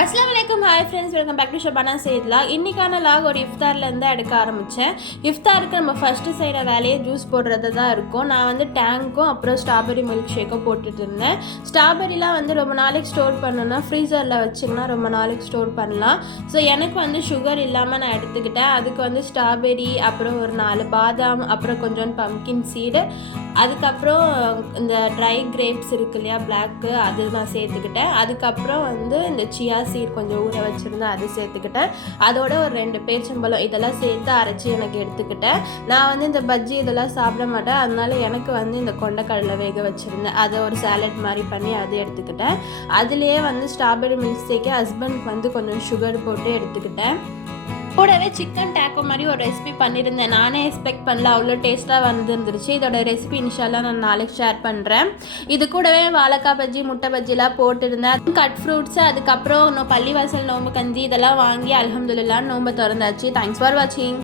அஸ்ஸலாமு அலைக்கும். Hi friends, welcome back to Shabana செய்யலா. இன்றைக்கான லாக் ஒரு இஃப்தார்லேருந்து எடுக்க ஆரம்பித்தேன். இஃப்தாருக்கு நம்ம ஃபஸ்ட்டு செய்கிற வேலையை ஜூஸ் போடுறது தான் இருக்கும். நான் வந்து டேங்க்கும் அப்புறம் ஸ்ட்ராபெரி மில்க் ஷேக்கும் போட்டுட்டு இருந்தேன். ஸ்ட்ராபெரிலாம் வந்து ரொம்ப நாளைக்கு ஸ்டோர் பண்ணணும்னா ஃப்ரீசரில் வச்சிங்கன்னா ரொம்ப நாளைக்கு ஸ்டோர் பண்ணலாம். ஸோ எனக்கு வந்து சுகர் இல்லாமல் நான் எடுத்துக்கிட்டேன். அதுக்கு வந்து ஸ்ட்ராபெரி, அப்புறம் ஒரு 4 பாதாம், அப்புறம் கொஞ்சோண்டு பம்கின் சீடு, அதுக்கப்புறம் இந்த ட்ரை கிரேப்ஸ் இருக்கு இல்லையா, பிளாக்கு, அது நான் சேர்த்துக்கிட்டேன். அதுக்கப்புறம் வந்து இந்த சியா சீட் கொஞ்சம் ஊற வச்சுருந்தேன், அது சேர்த்துக்கிட்டேன். அதோட ஒரு 2 பேரிச்சம்பழம் இதெல்லாம் சேர்த்து அரைச்சி எனக்கு எடுத்துக்கிட்டேன். நான் வந்து இந்த பஜ்ஜி இதெல்லாம் சாப்பிட மாட்டேன், அதனால எனக்கு வந்து இந்த கொண்டைக்கடலை வேக வச்சுருந்தேன், அதை ஒரு சாலட் மாதிரி பண்ணி அதை எடுத்துக்கிட்டேன். அதுலேயே வந்து ஸ்ட்ராபெரி மில்க் ஷேக்கு ஹஸ்பண்ட்க்கு வந்து கொஞ்சம் சுகர் போட்டு எடுத்துக்கிட்டேன். கூடவே சிக்கன் டேக்கோ மாதிரி ஒரு ரெசிபி பண்ணியிருந்தேன். நானே எக்ஸ்பெக்ட் பண்ணல, அவ்வளோ டேஸ்ட்டாக வந்துருந்துருச்சு. இதோட ரெசிபி இன்ஷால்லா நான் நாளைக்கு ஷேர் பண்ணுறேன். இது கூடவே வாழைக்காய் பஜ்ஜி, முட்டை பஜ்ஜிலாம் போட்டிருந்தேன். கட் ஃப்ரூட்ஸு, அதுக்கப்புறம் பள்ளிவாசல் நோம்பு கஞ்சி இதெல்லாம் வாங்கி அல்ஹம்துலில்லாஹ் நோம்பு திறந்தாச்சு. தேங்க்ஸ் ஃபார் வாட்சிங்.